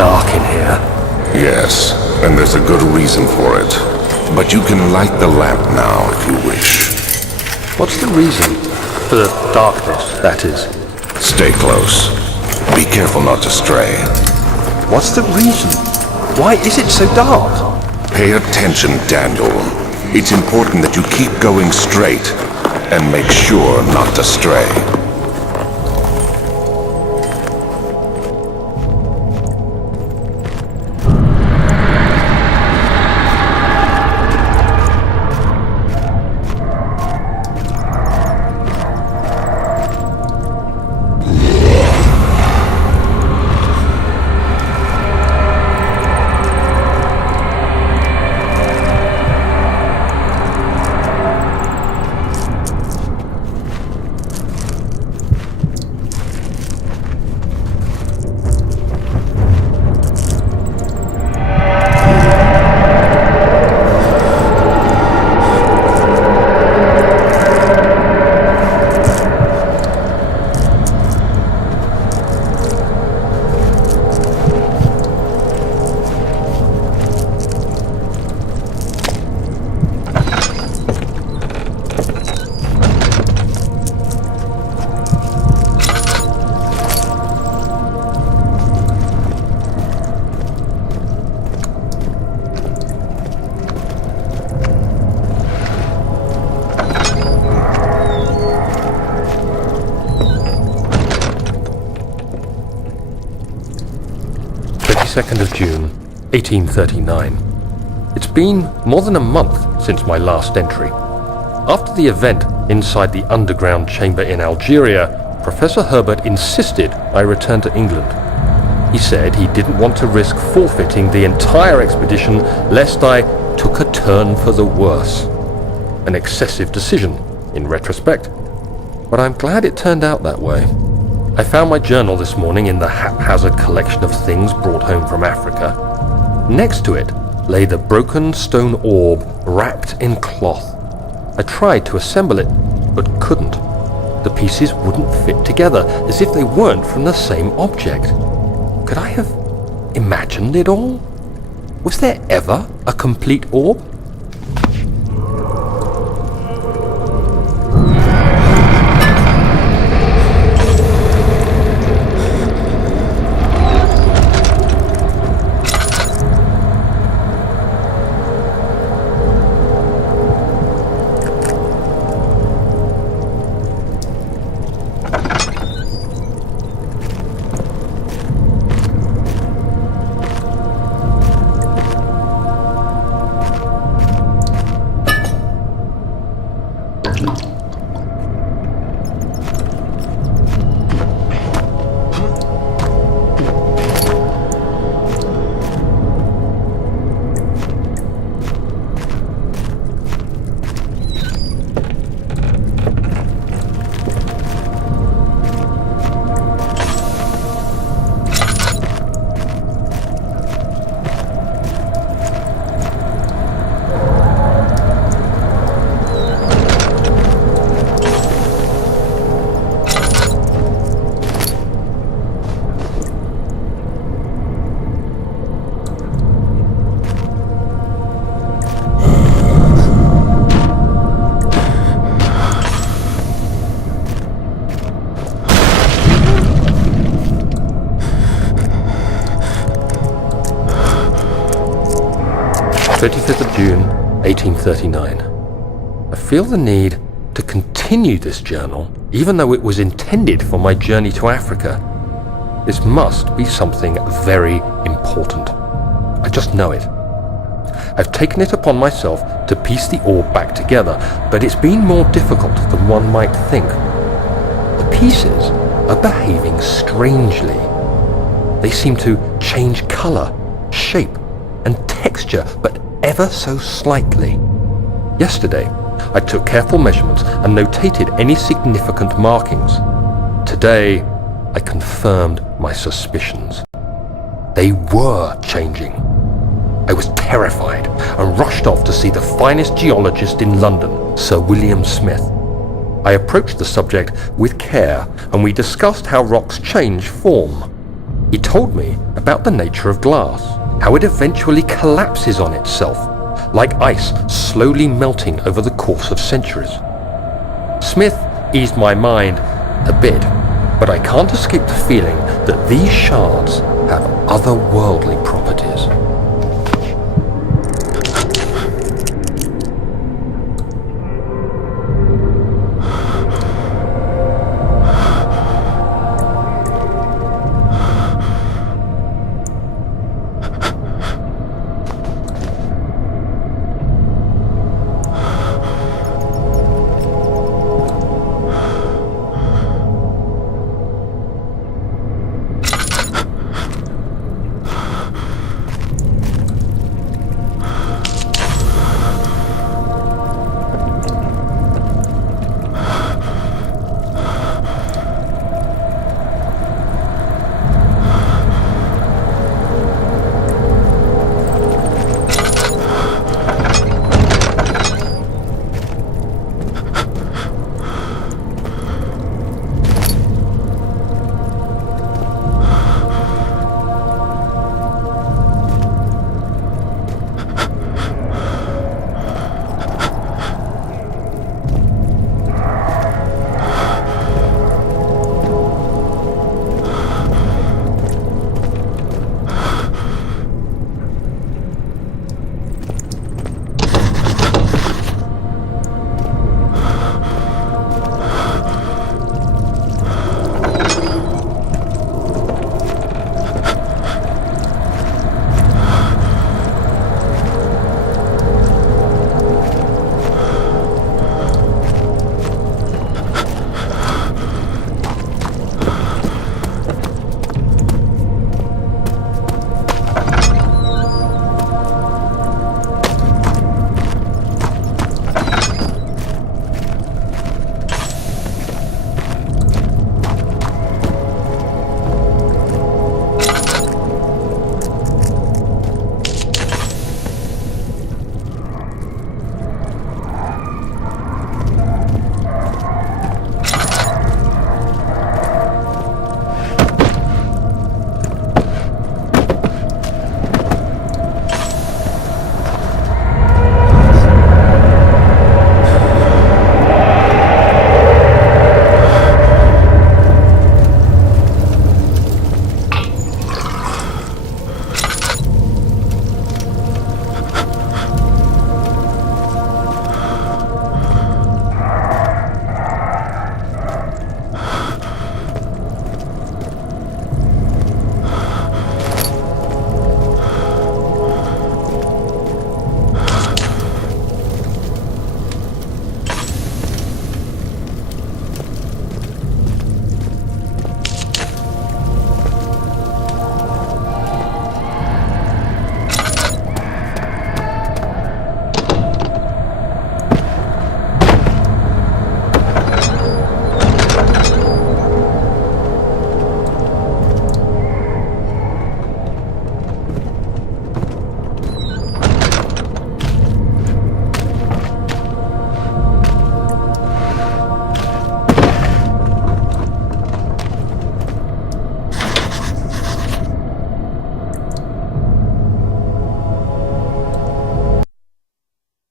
dark in here. Yes, and there's a good reason for it. But you can light the lamp now if you wish. What's the reason? For the darkness, that is. Stay close. Be careful not to stray. What's the reason? Why is it so dark? Pay attention, Daniel. It's important that you keep going straight and make sure not to stray. Of June, 1839. It's been more than a month since my last entry. After the event inside the underground chamber in Algeria, Professor Herbert insisted I return to England. He said he didn't want to risk forfeiting the entire expedition lest I took a turn for the worse. An excessive decision, in retrospect, but I'm glad it turned out that way. I found my journal this morning in the haphazard collection of things brought home from Africa. Next to it lay the broken stone orb wrapped in cloth. I tried to assemble it, but couldn't. The pieces wouldn't fit together, as if they weren't from the same object. Could I have imagined it all? Was there ever a complete orb? June 1839. I feel the need to continue this journal, even though it was intended for my journey to Africa. This must be something very important. I just know it. I've taken it upon myself to piece the orb back together, but it's been more difficult than one might think. The pieces are behaving strangely. They seem to change color, shape, and texture, but ever so slightly. Yesterday, I took careful measurements and notated any significant markings. Today, I confirmed my suspicions. They were changing. I was terrified and rushed off to see the finest geologist in London, Sir William Smith. I approached the subject with care and we discussed how rocks change form. He told me about the nature of glass, how it eventually collapses on itself, like ice slowly melting over the course of centuries. Smith eased my mind a bit, but I can't escape the feeling that these shards have otherworldly properties.